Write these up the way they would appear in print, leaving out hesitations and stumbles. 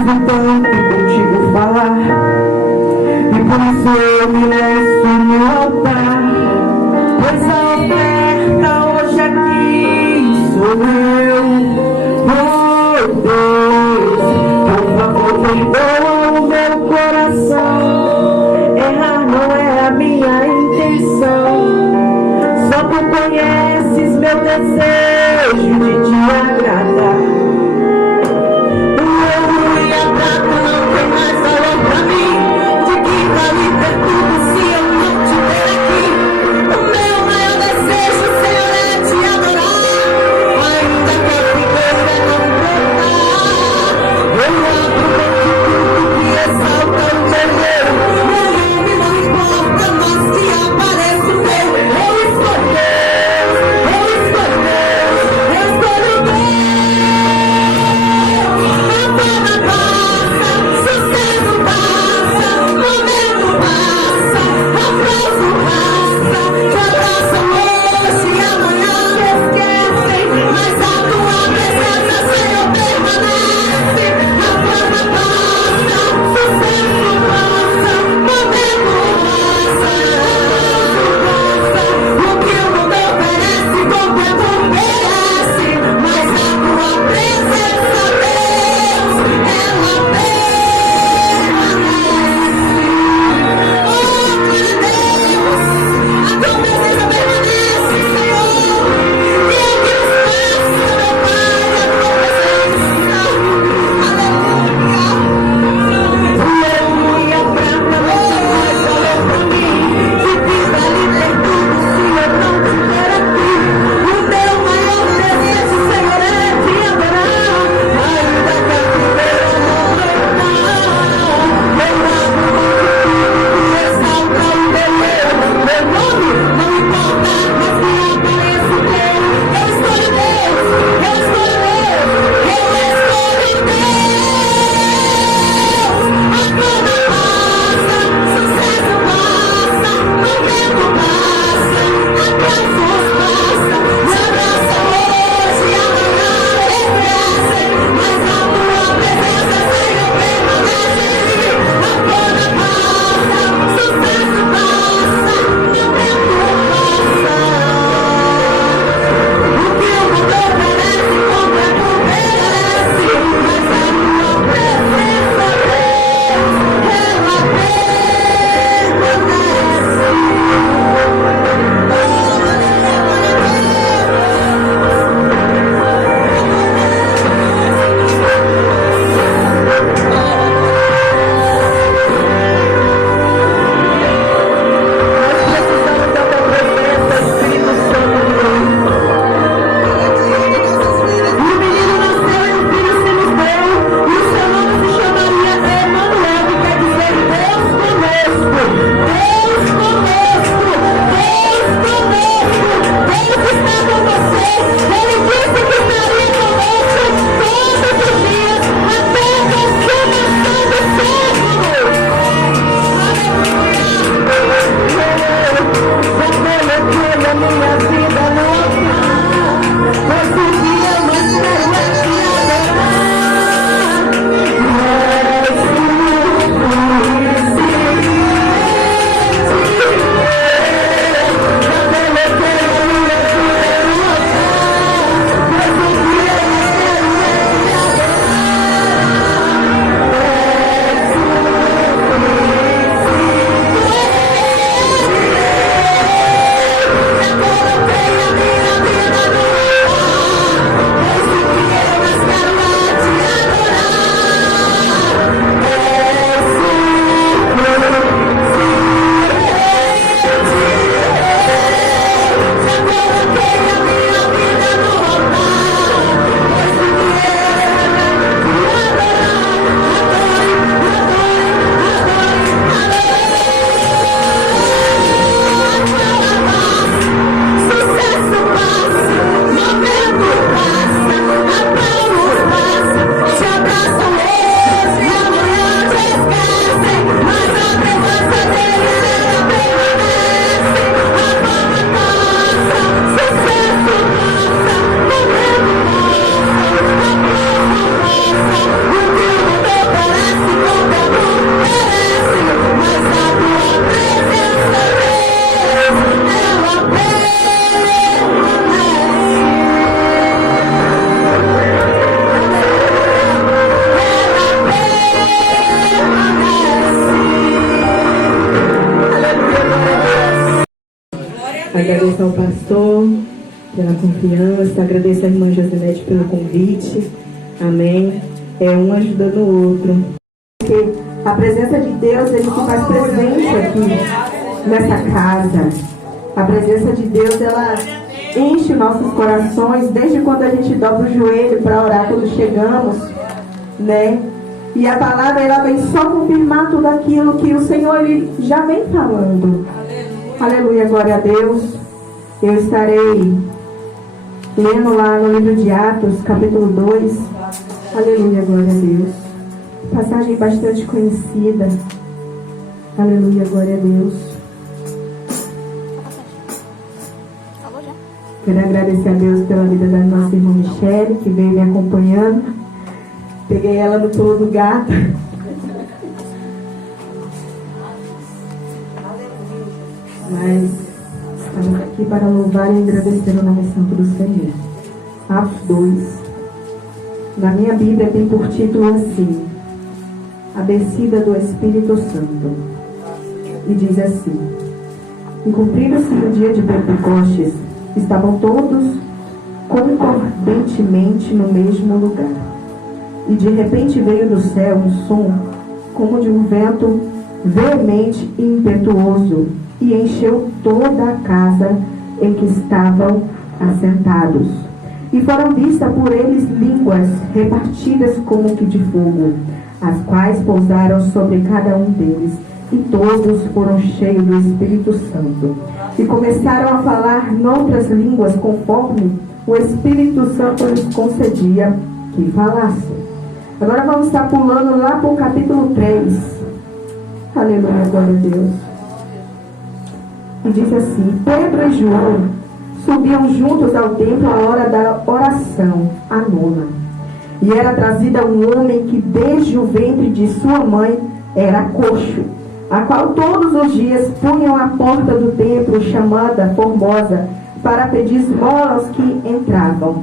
preciso tanto contigo falar, e por isso eu me lanço no altar, pois a oferta hoje aqui sou eu. Oh Deus, por favor, perdoa o meu coração. Errar não é a minha intenção, só tu conheces meu desejo de te agradar. Agradeço ao pastor pela confiança, agradeço à irmã Josinete pelo convite. Amém. É um ajudando o outro. Porque a presença de Deus, ele se faz presente aqui nessa casa. A presença de Deus, ela enche nossos corações desde quando a gente dobra o joelho para orar quando chegamos, né? E a palavra, ela vem só confirmar tudo aquilo que o Senhor, ele já vem falando. Aleluia, glória a Deus. Eu estarei lendo lá no livro de Atos, capítulo 2. Aleluia, glória a Deus. Passagem bastante conhecida. Aleluia, glória a Deus. Quero agradecer a Deus pela vida da nossa irmã Michele, que veio me acompanhando. Peguei ela no pulo do gato. Mas estamos aqui para louvar e agradecer o nome santo do Senhor. Atos 2. Na minha Bíblia tem por título assim: A descida do Espírito Santo. E diz assim: E cumprindo-se o dia de Pentecostes, estavam todos concordantemente no mesmo lugar. E de repente veio do céu um som, como de um vento veemente e impetuoso, e encheu toda a casa em que estavam assentados. E foram vistas por eles línguas repartidas como que de fogo, as quais pousaram sobre cada um deles, e todos foram cheios do Espírito Santo. E começaram a falar noutras línguas, conforme o Espírito Santo lhes concedia que falassem. Agora vamos estar pulando lá para o capítulo 3. Aleluia, glória a Deus. E diz assim: Pedro e João subiam juntos ao templo à hora da oração, a nona. E era trazida um homem que desde o ventre de sua mãe era coxo, a qual todos os dias punham à porta do templo, chamada Formosa, para pedir esmola aos que entravam.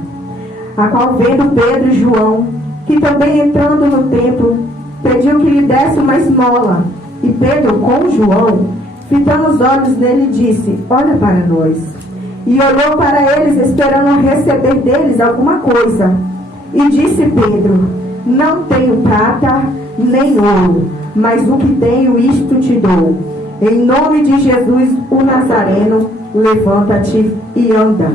A qual, vendo Pedro e João, que também entrando no templo, pediu que lhe desse uma esmola. E Pedro, com João, fitando os olhos nele, disse: Olha para nós. E olhou para eles, esperando receber deles alguma coisa. E disse Pedro: Não tenho prata nem ouro, mas o que tenho, isto te dou. Em nome de Jesus, o Nazareno, levanta-te e anda.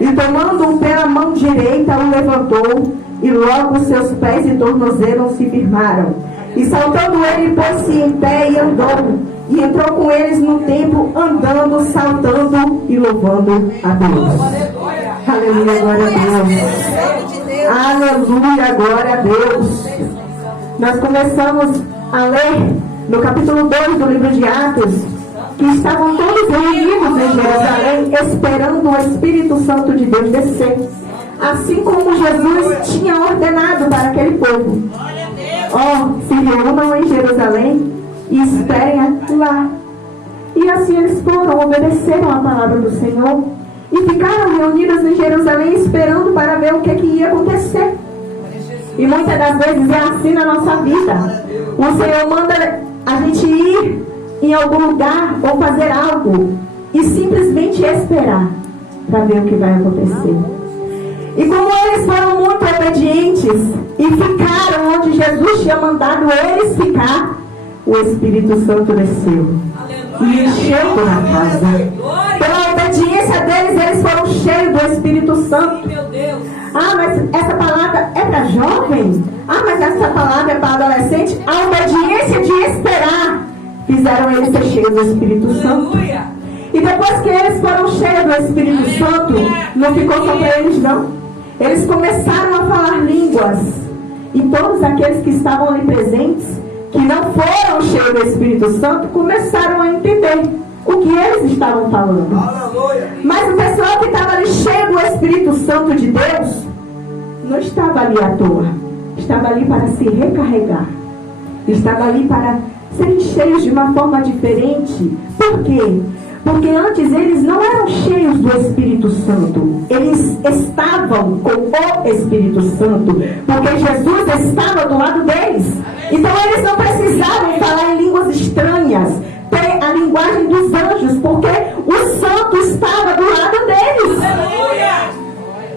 E tomando-o pela mão direita, o levantou, e logo seus pés e tornozelos se firmaram. E saltando ele, pôs-se em pé e andou. E entrou com eles no templo, andando, saltando e louvando a Deus. Aleluia, glória a Deus. Aleluia, glória a Deus. Nós começamos a ler no capítulo 2 do livro de Atos, que estavam todos reunidos em Jerusalém, esperando o Espírito Santo de Deus descer, assim como Jesus tinha ordenado para aquele povo. Se reúnam em Jerusalém e esperem lá. E assim eles foram, obedeceram a palavra do Senhor e ficaram reunidos em Jerusalém esperando para ver o que ia acontecer. E muitas das vezes é assim na nossa vida. O Senhor manda a gente ir em algum lugar ou fazer algo e simplesmente esperar para ver o que vai acontecer. E como eles foram muito obedientes e ficaram onde Jesus tinha mandado eles ficar, o Espírito Santo desceu e encheu toda a casa. Pela obediência deles, eles foram cheios do Espírito Santo. Mas essa palavra é para jovem? Mas essa palavra é para adolescente? A obediência de esperar fizeram eles ser cheios do Espírito Santo. E depois que eles foram cheios do Espírito Santo, não ficou só para eles não. Eles começaram a falar línguas. E todos aqueles que estavam ali presentes, que não foram cheios do Espírito Santo, começaram a entender o que eles estavam falando. Mas o pessoal que estava ali cheio do Espírito Santo de Deus, não estava ali à toa. Estava ali para se recarregar. Estava ali para serem cheios de uma forma diferente. Por quê? Porque antes eles não eram cheios do Espírito Santo. Eles estavam com o Espírito Santo, porque Jesus estava do lado deles. Então eles não precisavam falar em línguas estranhas, ter a linguagem dos anjos, porque o Santo estava do lado deles.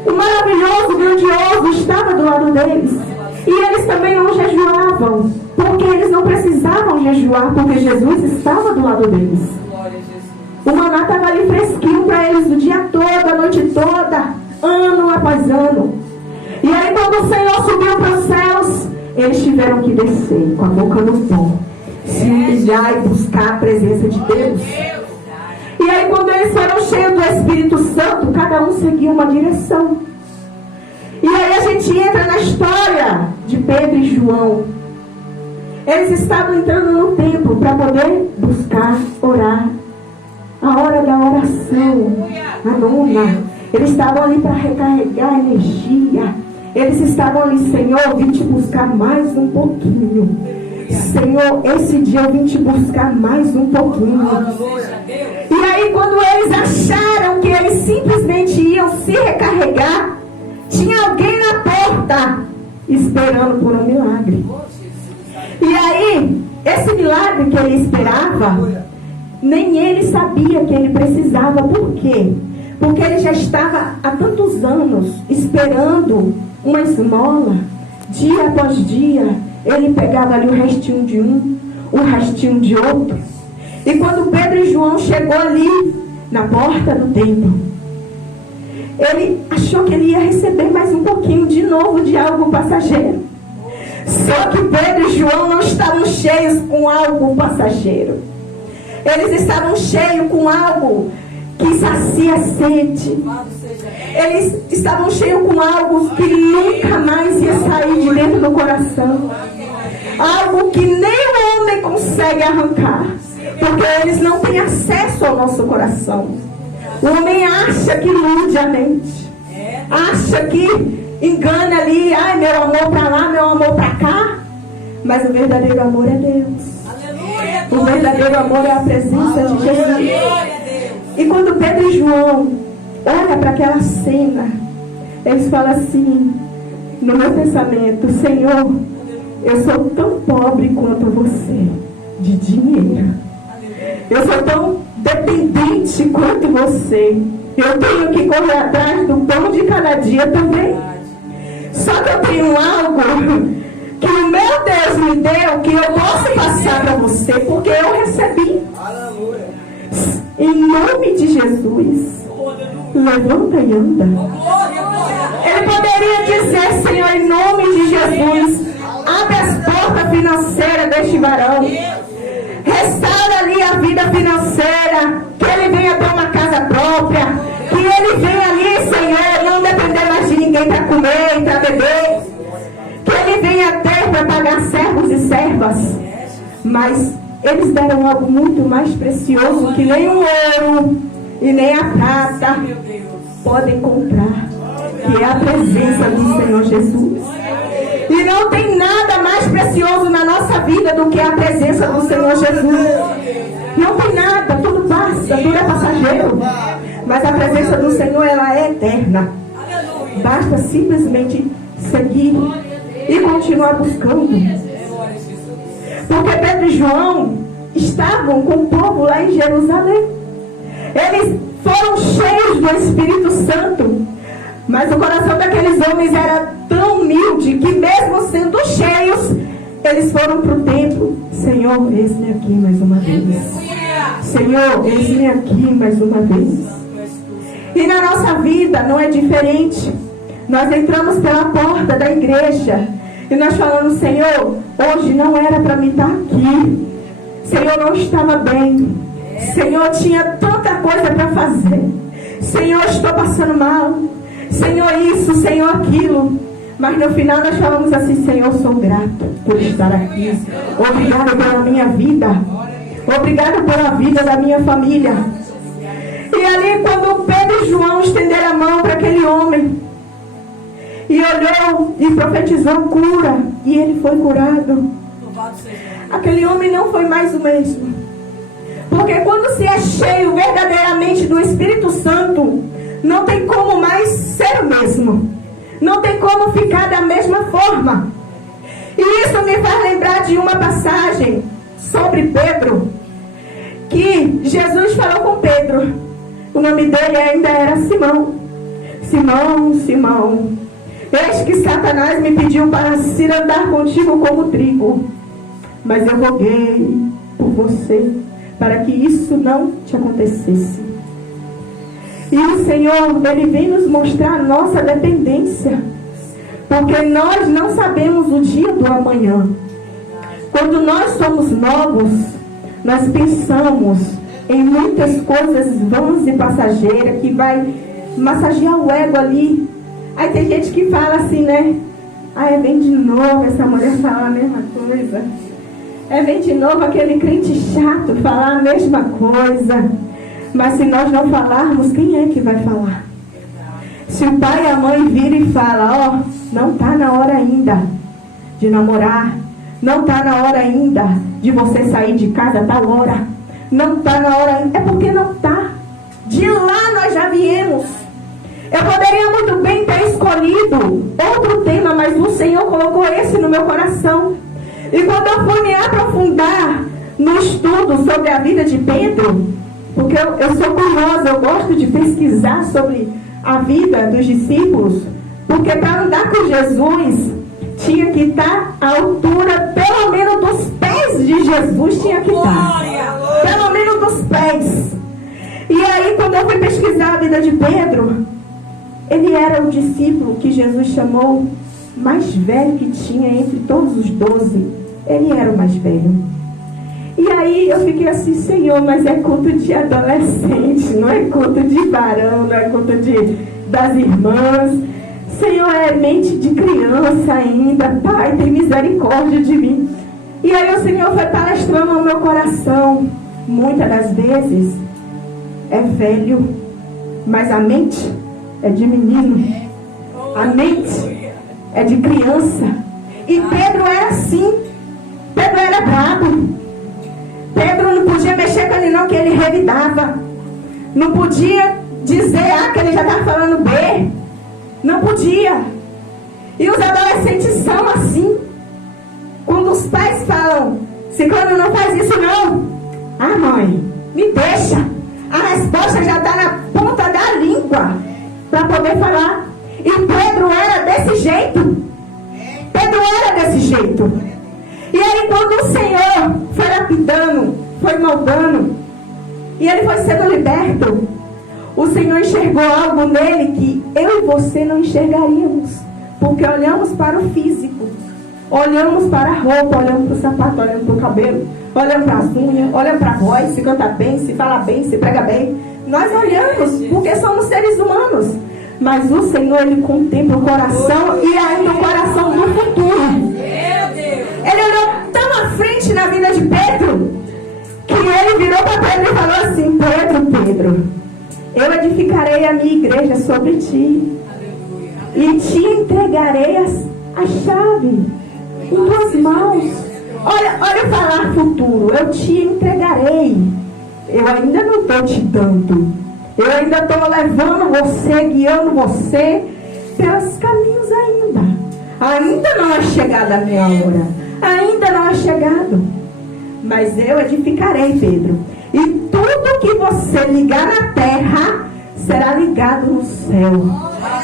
O maravilhoso, grandioso estava do lado deles. E eles também não jejuavam, porque eles não precisavam jejuar, porque Jesus estava do lado deles. O maná estava ali fresquinho para eles o dia todo, a noite toda, ano após ano. E aí quando o Senhor subiu para os céus, eles tiveram que descer com a boca no pó, se humilhar e buscar a presença de Deus. E aí quando eles foram cheios do Espírito Santo, cada um seguia uma direção. E aí a gente entra na história de Pedro e João. Eles estavam entrando no templo para poder buscar, orar. A hora da oração, a nona. Eles estavam ali para recarregar energia. Eles estavam ali, Senhor, eu vim te buscar mais um pouquinho. Senhor, esse dia eu vim te buscar mais um pouquinho. E aí quando eles acharam que eles simplesmente iam se recarregar, tinha alguém na porta esperando por um milagre. E aí, esse milagre que ele esperava, nem ele sabia que ele precisava. Por quê? Porque ele já estava há tantos anos esperando uma esmola. Dia após dia, ele pegava ali o restinho de um, o restinho de outro. E quando Pedro e João chegou ali, na porta do templo, ele achou que ele ia receber mais um pouquinho de novo de algo passageiro. Só que Pedro e João não estavam cheios com algo passageiro. Eles estavam cheios com algo que sacia a sede. Eles estavam cheios com algo que nunca mais ia sair de dentro do coração. Algo que nem o homem consegue arrancar. Porque eles não têm acesso ao nosso coração. O homem acha que ilude a mente. Acha que engana ali. Ai, meu amor para lá, meu amor para cá. Mas o verdadeiro amor é Deus. O verdadeiro amor é a presença de Jesus. E quando Pedro e João olham para aquela cena, eles falam assim, no meu pensamento: Senhor, eu sou tão pobre quanto você de dinheiro. Eu sou tão dependente quanto você. Eu tenho que correr atrás do pão de cada dia também. Só que eu tenho algo que o meu Deus me deu, que eu posso passar para você, porque eu recebi. Em nome de Jesus, levanta e anda. Ele poderia dizer: Senhor, em nome de Jesus, abre as portas financeiras deste varão. Restaura ali a vida financeira, que ele venha ter uma casa própria, que ele venha ali, Senhor, não depender mais de ninguém para comer e para beber, que ele venha ter para pagar servos e servas. Mas eles deram algo muito mais precioso que nem o ouro e nem a prata podem comprar, que é a presença do Senhor Jesus. E não tem nada mais precioso na nossa vida do que a presença do Senhor Jesus. Não tem nada, tudo passa, tudo é passageiro. Mas a presença do Senhor, ela é eterna. Basta simplesmente seguir e continuar buscando. Porque Pedro e João estavam com o povo lá em Jerusalém. Eles foram cheios do Espírito Santo. Mas o coração daqueles homens era tão humilde que, mesmo sendo cheios, eles foram para o templo. Senhor, eis-me aqui mais uma vez. Senhor, eis-me aqui mais uma vez. E na nossa vida não é diferente. Nós entramos pela porta da igreja e nós falamos: Senhor, hoje não era para mim estar aqui. Senhor, não estava bem. Senhor, tinha tanta coisa para fazer. Senhor, estou passando mal. Senhor, isso, Senhor, aquilo. Mas no final nós falamos assim: Senhor, sou grato por estar aqui. Obrigado pela minha vida. Obrigado pela vida da minha família. E ali, quando Pedro e João estenderam a mão para aquele homem, e olhou e profetizou cura, e ele foi curado, aquele homem não foi mais o mesmo. Porque quando se é cheio verdadeiramente do Espírito Santo, não tem como mais ser o mesmo. Não tem como ficar da mesma forma. E isso me faz lembrar de uma passagem sobre Pedro, que Jesus falou com Pedro: O nome dele ainda era Simão. Simão, Simão, eis que Satanás me pediu para se andar contigo como trigo, mas eu roguei por você, para que isso não te acontecesse. E o Senhor, Ele vem nos mostrar a nossa dependência, porque nós não sabemos o dia do amanhã. Quando nós somos novos, nós pensamos em muitas coisas vãs e passageiras, que vai massagear o ego ali. Aí tem gente que fala assim, né? Vem de novo essa mulher falar a mesma coisa. Vem de novo aquele crente chato falar a mesma coisa. Mas se nós não falarmos, quem é que vai falar? Se o pai e a mãe viram e falam, não está na hora ainda de namorar, não está na hora ainda de você sair de casa a tal hora, não está na hora ainda, é porque não está. De lá nós já viemos. Eu poderia muito bem ter escolhido outro tema, mas o Senhor colocou esse no meu coração. E quando eu fui me aprofundar no estudo sobre a vida de Pedro, porque eu sou curiosa, eu gosto de pesquisar sobre a vida dos discípulos, porque para andar com Jesus tinha que estar à altura pelo menos dos pés de Jesus, tinha que estar pelo menos dos pés. E aí quando eu fui pesquisar a vida de Pedro, ele era o discípulo que Jesus chamou mais velho que tinha entre todos os 12. Ele era o mais velho. E aí eu fiquei assim, Senhor, mas é culto de adolescente, não é culto de varão, não é culto das irmãs. Senhor, é mente de criança ainda. Pai, tem misericórdia de mim. E aí o Senhor foi palestrando no meu coração. Muitas das vezes é velho, mas a mente é de menino. A mente é de criança. E Pedro era assim. Pedro era brabo. Pedro não podia mexer com ele não, que ele revidava. Não podia dizer que ele já estava falando B. Não podia. E os adolescentes são assim. Quando os pais falam, Ciclano não faz isso não. Mãe, me deixa. A resposta já está na ponta da língua para poder falar. E Pedro era desse jeito. Pedro era desse jeito. E aí quando o Senhor foi lapidando, foi moldando, e ele foi sendo liberto, o Senhor enxergou algo nele que eu e você não enxergaríamos. Porque olhamos para o físico, olhamos para a roupa, olhamos para o sapato, olhamos para o cabelo, olhamos para as unhas, olhamos para a voz, se canta bem, se fala bem, se prega bem. Nós olhamos porque somos seres humanos. Mas o Senhor, Ele contempla o coração e ainda o coração do futuro. Ele olhou tão à frente na vida de Pedro, que ele virou para Pedro e falou assim, Pedro, eu edificarei a minha igreja sobre ti. E te entregarei a chave em tuas mãos. Olha o falar futuro. Eu te entregarei. Eu ainda não estou te dando. Eu ainda estou levando você, guiando você pelos caminhos ainda. Ainda não é chegada a minha hora. Ainda não é chegado. Mas eu edificarei, Pedro. E tudo que você ligar na terra será ligado no céu.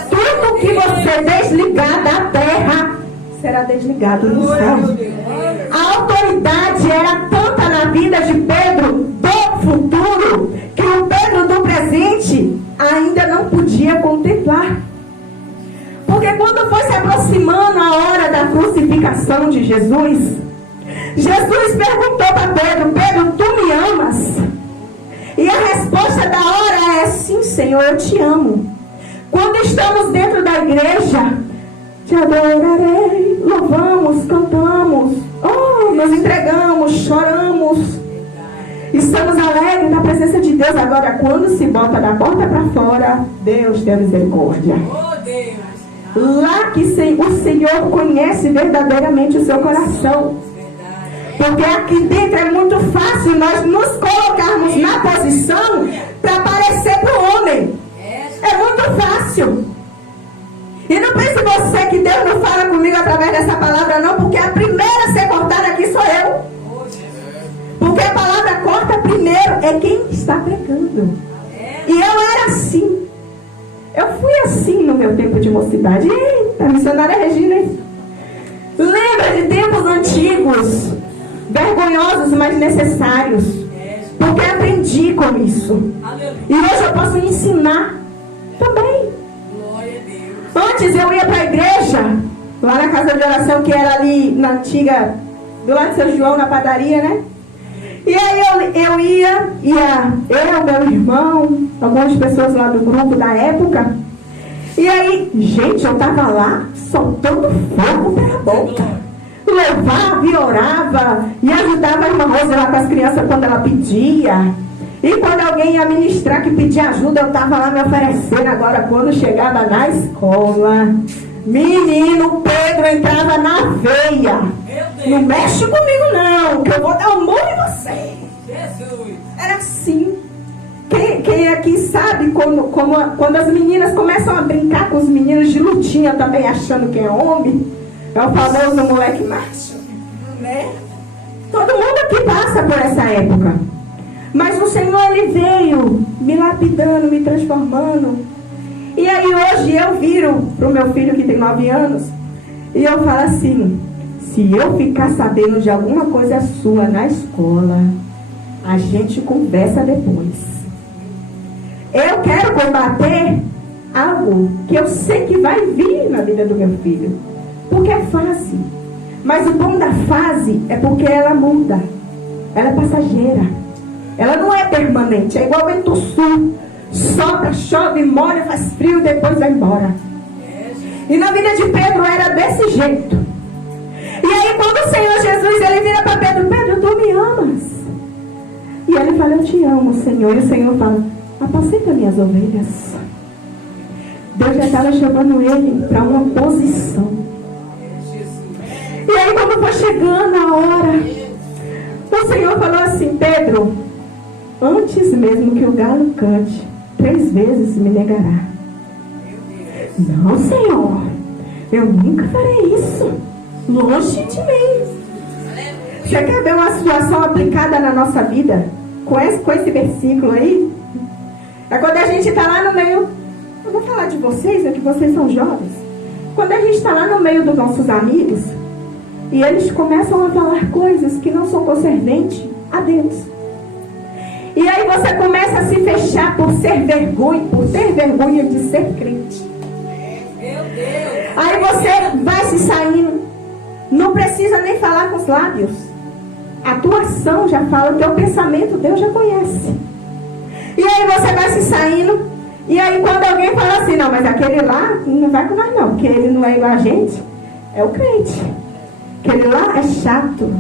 Tudo que você desligar da terra será desligado no céu. A autoridade era tanta na vida de Pedro do futuro, que o Pedro do presente ainda não podia contemplar. Porque quando foi se aproximando a hora da crucificação de Jesus, Jesus perguntou para Pedro, Pedro, tu me amas? E a resposta da hora é, sim, Senhor, eu te amo. Quando estamos dentro da igreja, te adorarei, louvamos, cantamos, nos entregamos, choramos, estamos alegres na presença de Deus. Agora, quando se bota da porta para fora, Deus tem misericórdia. Lá que o Senhor conhece verdadeiramente o seu coração. Porque aqui dentro é muito fácil nós nos colocarmos na posição para parecer para o homem. É muito fácil. E não pense você que Deus não fala comigo através dessa palavra não, porque a primeira a ser cortada aqui sou eu. Porque a palavra corta primeiro é quem está pregando. E eu era assim. Eu fui assim no meu tempo de mocidade. Eita, missionária Regina. Lembra de tempos antigos, vergonhosos, mas necessários. Porque aprendi com isso. E hoje eu posso ensinar também. Antes eu ia para a igreja, lá na casa de oração, que era ali na antiga, do lado de São João, na padaria, né? E aí eu ia eu, meu irmão, algumas pessoas lá do grupo da época. E aí, gente, eu tava lá soltando fogo pela boca. Louvava e orava e ajudava a irmã Rosa lá com as crianças quando ela pedia. E quando alguém ia ministrar que pedia ajuda, eu estava lá me oferecendo. Agora, quando chegava na escola, menino, Pedro entrava na veia. Não mexe comigo não, que eu vou dar um murro em você. Jesus. Era assim. Quem aqui sabe quando as meninas começam a brincar com os meninos de lutinha também, achando que é homem? É o famoso moleque macho, né? Todo mundo aqui passa por essa época. Mas o Senhor, Ele veio me lapidando, me transformando. E aí hoje eu viro pro meu filho que tem 9 anos e eu falo assim: se eu ficar sabendo de alguma coisa sua na escola, a gente conversa depois. Eu quero combater algo que eu sei que vai vir na vida do meu filho. Porque é fase. Mas o bom da fase é porque ela muda. Ela é passageira. Ela não é permanente. É igual o vento sul. Sopra, chove, molha, faz frio, depois vai embora. E na vida de Pedro era desse jeito. E aí quando o Senhor Jesus, ele vira para Pedro: Pedro, tu me amas? E ele fala: eu te amo, Senhor. E o Senhor fala: apacenta minhas ovelhas. Deus já estava chamando ele para uma posição. E aí quando foi chegando a hora, o Senhor falou assim: Pedro, antes mesmo que o galo cante, 3 vezes me negará. Não, Senhor, eu nunca farei isso. Longe de mim. Você quer ver uma situação aplicada na nossa vida? Com esse versículo aí? É quando a gente está lá no meio. Eu vou falar de vocês, é que vocês são jovens. Quando a gente está lá no meio dos nossos amigos e eles começam a falar coisas que não são concernentes a Deus. E aí você começa a se fechar por ter vergonha de ser crente. Meu Deus. Aí você vai se saindo. Não precisa nem falar com os lábios. A tua ação já fala, o teu pensamento Deus já conhece. E aí você vai se saindo. E aí quando alguém fala assim: não, mas aquele lá não vai com nós não, porque ele não é igual a gente. É o crente. Aquele lá é chato.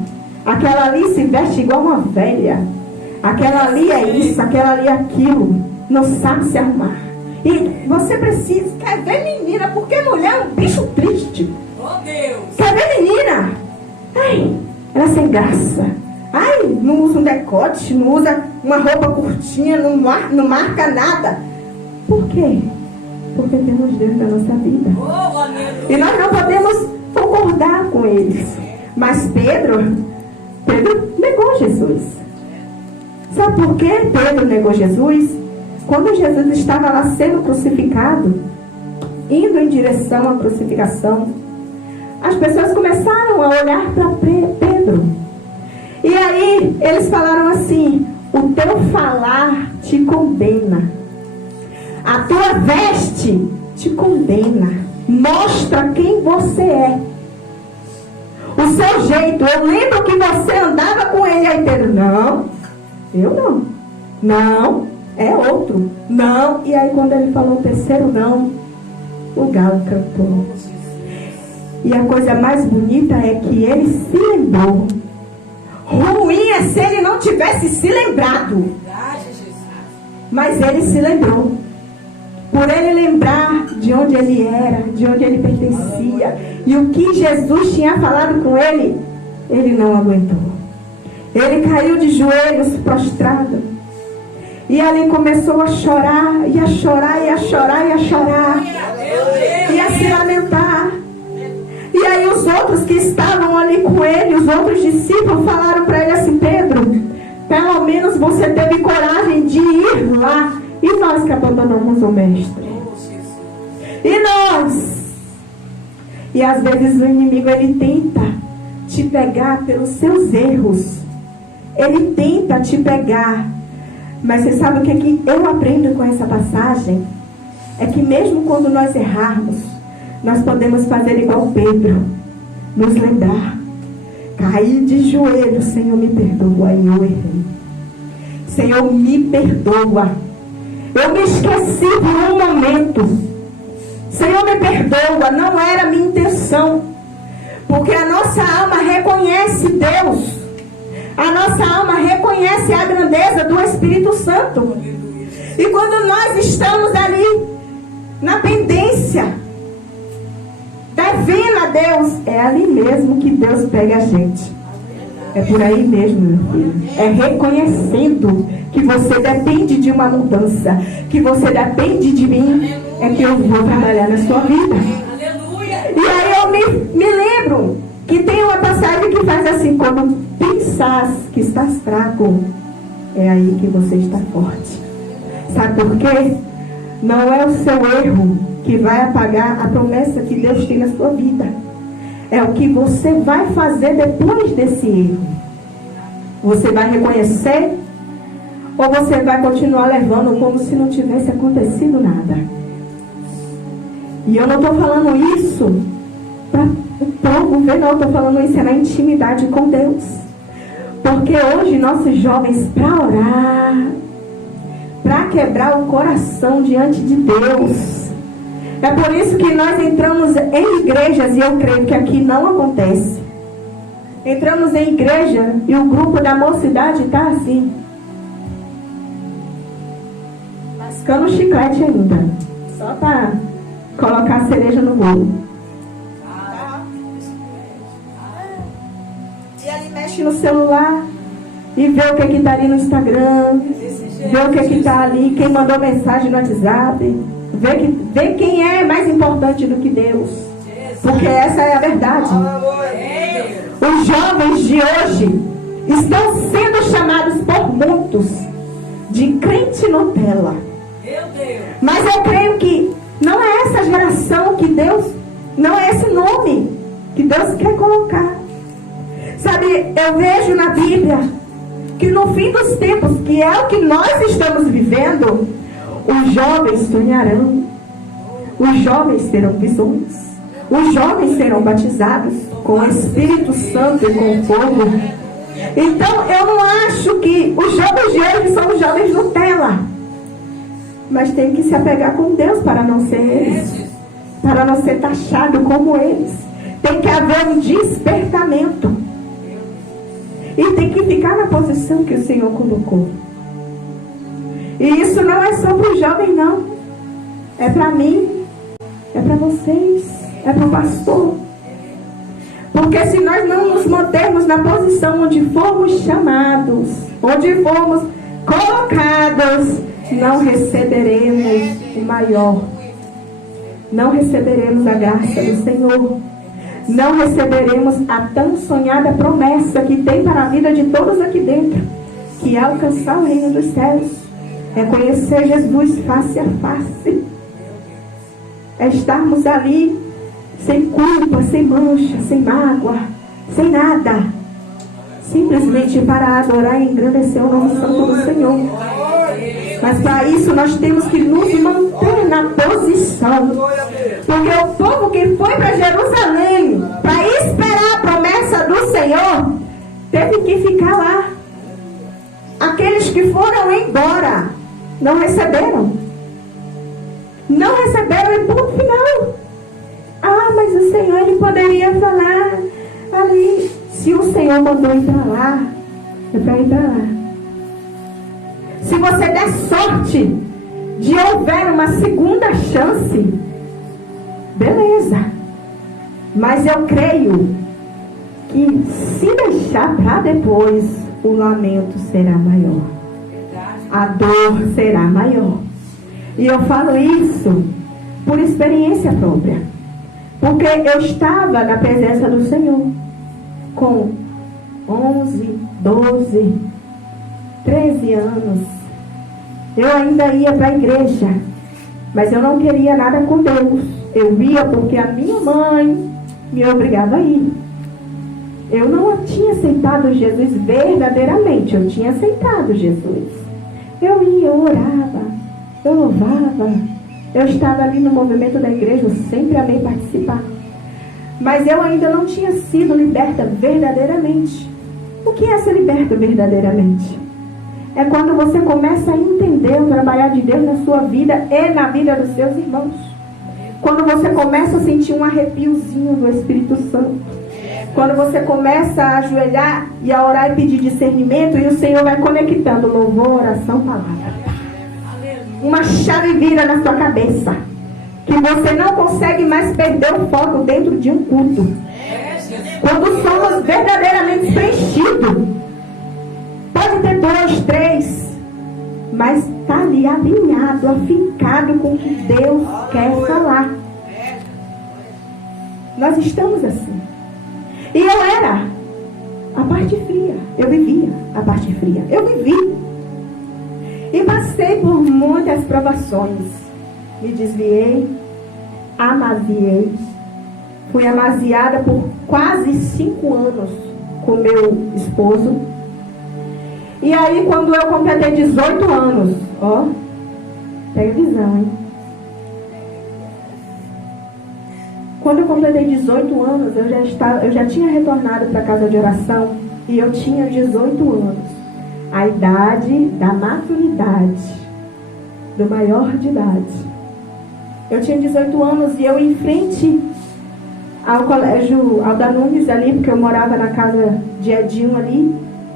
Aquela ali se veste igual uma velha. Aquela ali é isso, aquela ali é aquilo. Não sabe se arrumar. E você precisa, quer ver menina, porque mulher é um bicho triste. Oh, Deus. Quer ver menina? Ai, ela é sem graça. Ai, não usa um decote, não usa uma roupa curtinha, não marca nada. Por quê? Porque temos Deus na nossa vida. Oh, e nós não podemos concordar com eles. Mas Pedro negou Jesus. Sabe por que Pedro negou Jesus? Quando Jesus estava lá sendo crucificado, indo em direção à crucificação, as pessoas começaram a olhar para Pedro. E aí eles falaram assim: o teu falar te condena. A tua veste te condena. Mostra quem você é. O seu jeito. Eu lembro que você andava com ele. Aí Pedro: não, eu não. Não, é outro. Não. E aí quando ele falou o terceiro não, o galo cantou. E a coisa mais bonita é que ele se lembrou. Ruim é se ele não tivesse se lembrado. Mas ele se lembrou. Por ele lembrar de onde ele era, de onde ele pertencia, e o que Jesus tinha falado com ele, ele não aguentou. Ele caiu de joelhos, prostrado. E ali começou a chorar, e a chorar, e a chorar, e a chorar. E a se lamentar. E aí os outros que estavam ali com ele, os outros discípulos, falaram para ele assim: Pedro, pelo menos você teve coragem de ir lá E nós que abandonamos o Mestre? E nós? E às vezes o inimigo, ele tenta te pegar pelos seus erros. Ele tenta te pegar. Mas você sabe o que eu aprendo com essa passagem? É que mesmo quando nós errarmos, nós podemos fazer igual Pedro. Nos lembrar. Cair de joelhos, Senhor, me perdoa, eu errei. Senhor, me perdoa. Eu me esqueci por um momento. Senhor, me perdoa, não era a minha intenção. Porque a nossa alma reconhece Deus. A nossa alma reconhece a grandeza do Espírito Santo. E quando nós estamos ali, na pendência, devendo a Deus, é ali mesmo que Deus pega a gente. É por aí mesmo, meu filho. É reconhecendo que você depende de uma mudança, que você depende de mim, é que eu vou trabalhar na sua vida. E aí eu me lembro que tem uma passagem que faz assim: quando pensas que estás fraco, é aí que você está forte. Sabe por quê? Não é o seu erro que vai apagar a promessa que Deus tem na sua vida. É o que você vai fazer depois desse erro. Você vai reconhecer ou você vai continuar levando como se não tivesse acontecido nada? E eu não estou falando isso para o povo ver, não. Estou falando isso na intimidade com Deus. Porque hoje nossos jovens, para orar, para quebrar o coração diante de Deus, é por isso que nós entramos em igrejas, e eu creio que aqui não acontece. Entramos em igreja e o grupo da mocidade está assim, mascando chiclete ainda, só para colocar a cereja no bolo. E ele mexe no celular e vê o que está ali no Instagram, vê o que está ali, quem mandou mensagem no WhatsApp. Vê quem é mais importante do que Deus. Porque essa é a verdade. Os jovens de hoje estão sendo chamados por muitos de crente Nutella. Mas eu creio que não é essa geração que Deus, não é esse nome que Deus quer colocar. Sabe, eu vejo na Bíblia que no fim dos tempos, que é o que nós estamos vivendo, os jovens sonharão, os jovens terão visões, os jovens serão batizados com o Espírito Santo e com o fogo. Então eu não acho que os jovens de hoje são os jovens Nutella, mas tem que se apegar com Deus para não ser eles, para não ser taxado como eles. Tem que haver um despertamento e tem que ficar na posição que o Senhor colocou. E isso não é só para os jovens, não. É para mim, é para vocês, é para o pastor. Porque se nós não nos mantermos na posição onde fomos chamados, onde fomos colocados, não receberemos o maior. Não receberemos a graça do Senhor. Não receberemos a tão sonhada promessa que tem para a vida de todos aqui dentro, que é alcançar o reino dos céus. É conhecer Jesus face a face. É estarmos ali sem culpa, sem mancha, sem mágoa, sem nada. Simplesmente para adorar e engrandecer o nome santo do Senhor. Mas para isso nós temos que nos manter na posição. Porque o povo que foi para Jerusalém para esperar a promessa do Senhor, teve que ficar lá. Aqueles que foram embora não receberam. Não receberam e ponto final. Ah, mas o Senhor, ele poderia falar ali. Se o Senhor mandou ir para lá, é para ir para lá. Se você der sorte de houver uma segunda chance, beleza. Mas eu creio que se deixar para depois, o lamento será maior. A dor será maior. E eu falo isso por experiência própria. Porque eu estava na presença do Senhor com 11, 12, 13 anos. Eu ainda ia para a igreja, mas eu não queria nada com Deus. Eu ia porque a minha mãe me obrigava a ir. Eu não tinha aceitado Jesus verdadeiramente. Eu tinha aceitado Jesus. Eu ia, eu orava, eu louvava. Eu estava ali no movimento da igreja, eu sempre amei participar. Mas eu ainda não tinha sido liberta verdadeiramente. O que é ser liberta verdadeiramente? É quando você começa a entender o trabalhar de Deus na sua vida e na vida dos seus irmãos. Quando você começa a sentir um arrepiozinho do Espírito Santo. Quando você começa a ajoelhar e a orar e pedir discernimento, e o Senhor vai conectando louvor, oração, palavra. Uma chave vira na sua cabeça, que você não consegue mais perder o foco dentro de um culto. Quando somos verdadeiramente preenchidos, pode ter 2, 3, mas está ali alinhado, afincado com o que Deus quer falar. Nós estamos assim. E eu era a parte fria. Eu vivia a parte fria. Eu vivi. E passei por muitas provações. Me desviei, amaziei. Fui amaziada por quase 5 anos com meu esposo. E aí quando eu completei 18 anos, ó, pega visão, hein? Quando eu completei 18 anos, eu já tinha retornado para a casa de oração e eu tinha 18 anos. A idade da maturidade, do maior de idade. Eu tinha 18 anos e eu em frente ao colégio Alda Nunes ali, porque eu morava na casa de Edinho ali,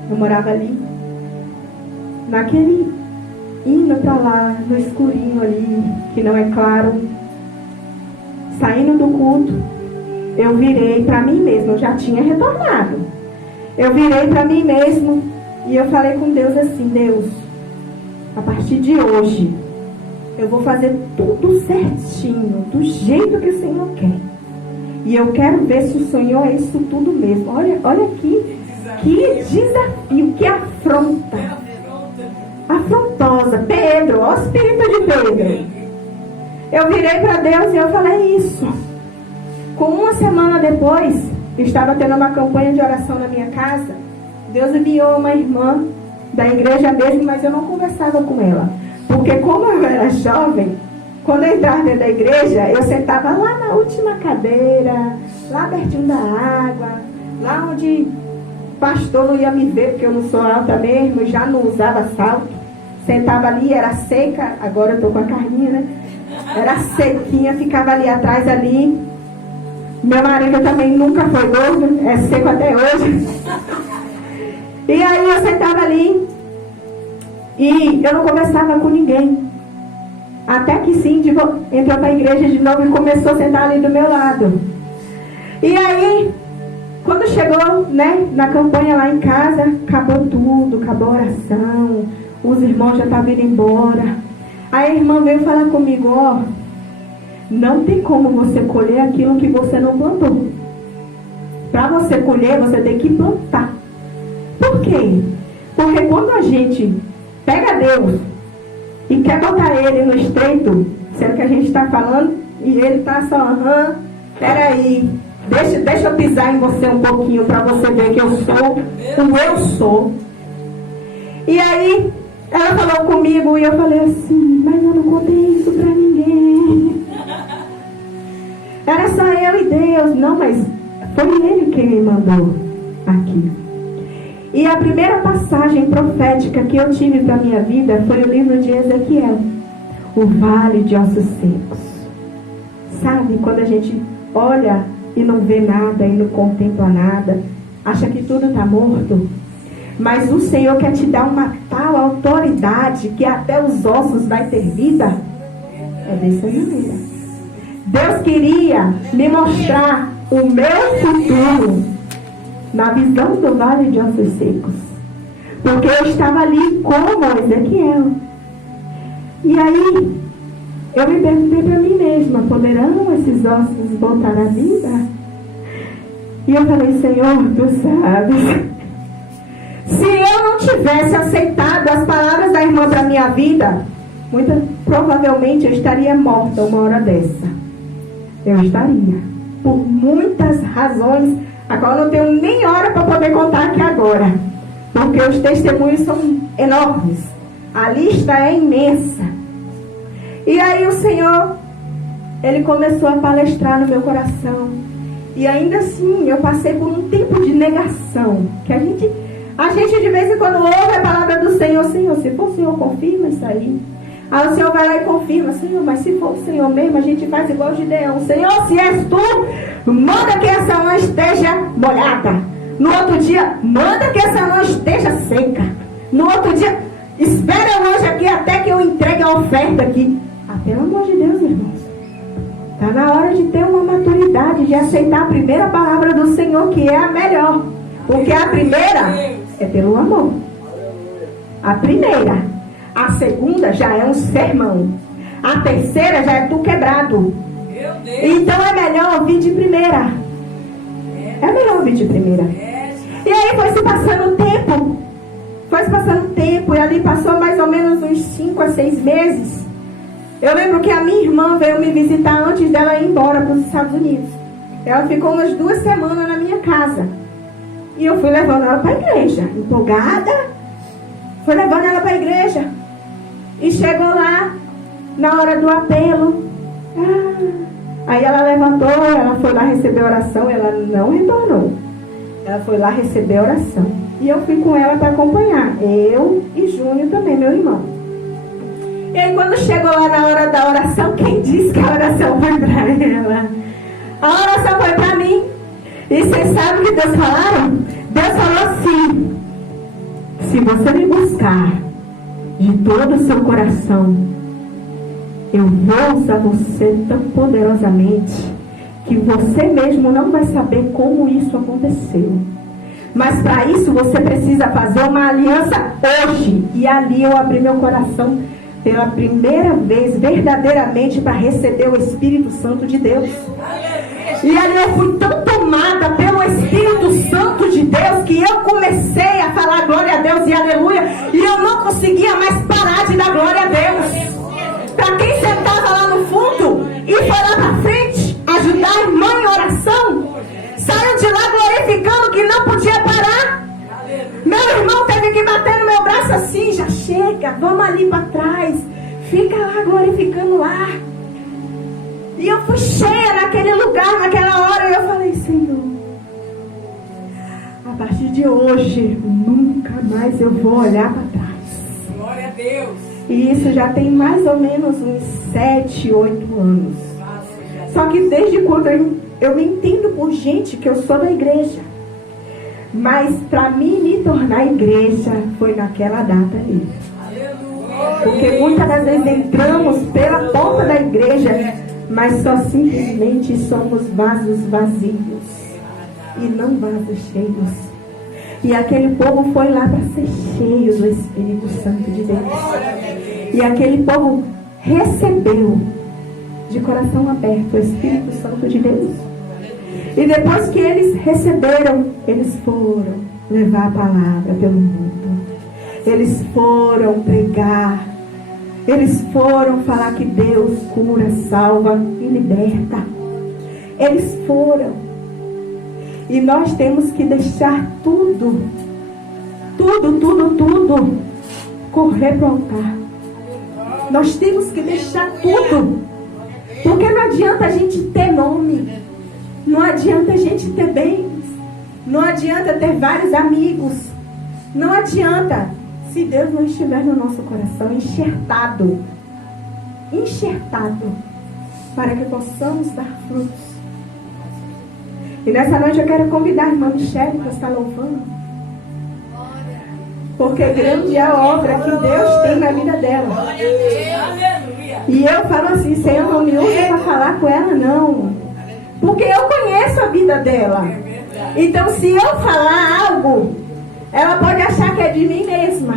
eu morava ali. Naquele indo para lá, no escurinho ali, que não é claro. Saindo do culto, eu virei para mim mesma, eu já tinha retornado. Eu virei para mim mesmo e eu falei com Deus assim: Deus, a partir de hoje, eu vou fazer tudo certinho, do jeito que o Senhor quer. E eu quero ver se o Senhor é isso tudo mesmo. Olha aqui, que desafio, que afronta. Afrontosa. Pedro, ó o espírito de Pedro. Eu virei para Deus e eu falei isso. Com uma semana depois, estava tendo uma campanha de oração na minha casa. Deus enviou uma irmã da igreja mesmo, mas eu não conversava com ela. Porque como eu era jovem, quando eu entrava dentro da igreja, eu sentava lá na última cadeira, lá pertinho da água, lá onde o pastor não ia me ver, porque eu não sou alta mesmo, já não usava salto. Sentava ali, era seca, agora eu estou com a carninha, né? Era sequinha, ficava ali atrás ali. Meu marido também nunca foi gordo, é seco até hoje. E aí eu sentava ali e eu não conversava com ninguém. Até que Cindy entrou para a igreja de novo e começou a sentar ali do meu lado. E aí, quando chegou, né, na campanha lá em casa, acabou tudo, acabou a oração, os irmãos já estavam indo embora. Aí a irmã veio falar comigo: ó, não tem como você colher aquilo que você não plantou. Para você colher, você tem que plantar. Por quê? Porque quando a gente pega Deus e quer botar Ele no estreito, sendo que a gente está falando e Ele está só, peraí, deixa eu pisar em você um pouquinho para você ver que eu sou o eu sou. E aí ela falou comigo e eu falei assim: mas eu não contei isso para ninguém. Era só eu e Deus. Não, mas foi Ele quem me mandou aqui. E a primeira passagem profética que eu tive para a minha vida foi o livro de Ezequiel, o Vale de Ossos Secos. Sabe, quando a gente olha e não vê nada e não contempla nada, acha que tudo está morto. Mas o Senhor quer te dar uma tal autoridade que até os ossos vai ter vida. É dessa maneira. Deus queria me mostrar o meu futuro na visão do Vale de Ossos Secos. Porque eu estava ali como Ezequiel. E aí, eu me perguntei para mim mesma: poderão esses ossos voltar à vida? E eu falei: Senhor, Tu sabes. Se eu não tivesse aceitado as palavras da irmã para minha vida, muito provavelmente eu estaria morta uma hora dessa. Eu estaria. Por muitas razões, a qual eu não tenho nem hora para poder contar aqui agora. Porque os testemunhos são enormes. A lista é imensa. E aí o Senhor, Ele começou a palestrar no meu coração. E ainda assim, eu passei por um tempo de negação. Que a gente de vez em quando ouve a palavra do Senhor. Senhor, se for o Senhor, confirma isso aí. Aí o Senhor vai lá e confirma. Senhor, mas se for o Senhor mesmo, a gente faz igual o Gideão. Senhor, se és tu, manda que essa lã esteja molhada. No outro dia, manda que essa lã esteja seca. No outro dia, espera hoje aqui até que eu entregue a oferta aqui. Ah, pelo amor de Deus, irmãos. Está na hora de ter uma maturidade, de aceitar a primeira palavra do Senhor, que é a melhor. Porque a primeira é pelo amor. A primeira. A segunda já é um sermão. A terceira já é tu quebrado. Então é melhor ouvir de primeira. É melhor ouvir de primeira. E aí foi se passando o tempo. Foi se passando o tempo. E ali passou mais ou menos uns 5 a 6 meses. Eu lembro que a minha irmã veio me visitar antes dela ir embora para os Estados Unidos. Ela ficou umas 2 semanas na minha casa. E eu fui levando ela para a igreja. Empolgada. Fui levando ela para a igreja. E chegou lá, na hora do apelo. Aí ela levantou, ela foi lá receber oração. Ela não retornou. Ela foi lá receber oração. E eu fui com ela para acompanhar. Eu e Júnior também, meu irmão. E aí quando chegou lá na hora da oração, quem disse que a oração foi para ela? A oração foi para mim. E vocês sabem o que Deus falaram? Deus falou assim: se você me buscar de todo o seu coração, eu vou usar você tão poderosamente que você mesmo não vai saber como isso aconteceu. Mas para isso você precisa fazer uma aliança hoje. E ali eu abri meu coração pela primeira vez verdadeiramente para receber o Espírito Santo de Deus. E ali eu fui tão tomada pelo Espírito Santo de Deus que eu comecei a falar glória a Deus e aleluia. E eu não conseguia mais parar de dar glória a Deus. Para quem sentava lá no fundo e foi lá para frente ajudar a irmã em oração, saiu de lá glorificando que não podia parar. Meu irmão teve que bater no meu braço assim: já chega, vamos ali para trás, fica lá glorificando lá. E eu fui cheia naquele lugar, naquela hora, e eu falei: Senhor, a partir de hoje, nunca mais eu vou olhar para trás. Glória a Deus. E isso já tem mais ou menos uns 7, 8 anos. Só que desde quando eu me entendo por gente que eu sou da igreja. Mas para mim me tornar igreja foi naquela data ali. Porque muitas das vezes entramos pela porta da igreja, mas só simplesmente somos vasos vazios e não vasos cheios. E aquele povo foi lá para ser cheio do Espírito Santo de Deus. E aquele povo recebeu de coração aberto o Espírito Santo de Deus. E depois que eles receberam, eles foram levar a palavra pelo mundo. Eles foram pregar. Eles foram falar que Deus cura, salva e liberta. Eles foram. E nós temos que deixar tudo correr para o altar. Nós temos que deixar tudo. Porque não adianta a gente ter nome. Não adianta a gente ter bens. Não adianta ter vários amigos. Não adianta se Deus não estiver no nosso coração enxertado para que possamos dar frutos. E nessa noite eu quero convidar a irmã Michele para estar louvando. Porque grande é a obra que Deus tem na vida dela. E eu falo assim: Senhor, não me usa para falar com ela não. Porque eu conheço a vida dela. Então se eu falar algo, ela pode achar que é de mim mesma.